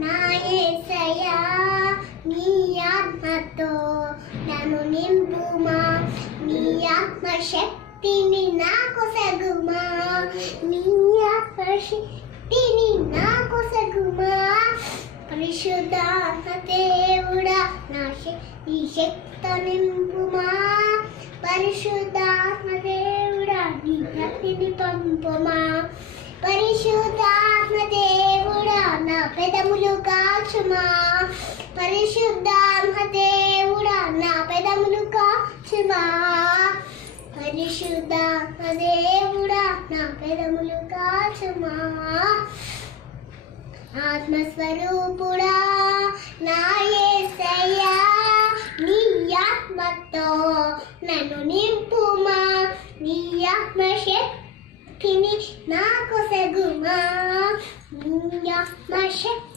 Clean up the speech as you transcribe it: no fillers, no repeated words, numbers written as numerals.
నా యేసయ్యా నీ ఆత్మతో నన్ను నింపుమా నీ ఆత్మ శక్తిని నాకు సగుమా నీ ఆత్మ శక్తిని నాకు సగుమా పరిశుద్ధాత్మ దేవుడా నీ శక్తి నింపుమా పరిశుద్ధాత్మ దేవుడా నీ శక్తిని పంపుమా పరిశుద్ధాత్మ దేవుడా నా పెదములు కాచుమా పరిశుద్ధాత్మ దేవుడా నా పెదములు కాచుమా పరిశుద్ధాత్మ దేవుడా నా పెదములు కాచుమా ఆత్మస్వరూపుడా నా యేసయ్యా నీ ఆత్మతో నన్ను నింపుమా నీ ఆత్మ శక్తిని నాకు సగుమా నీ ఆత్మ శక్తి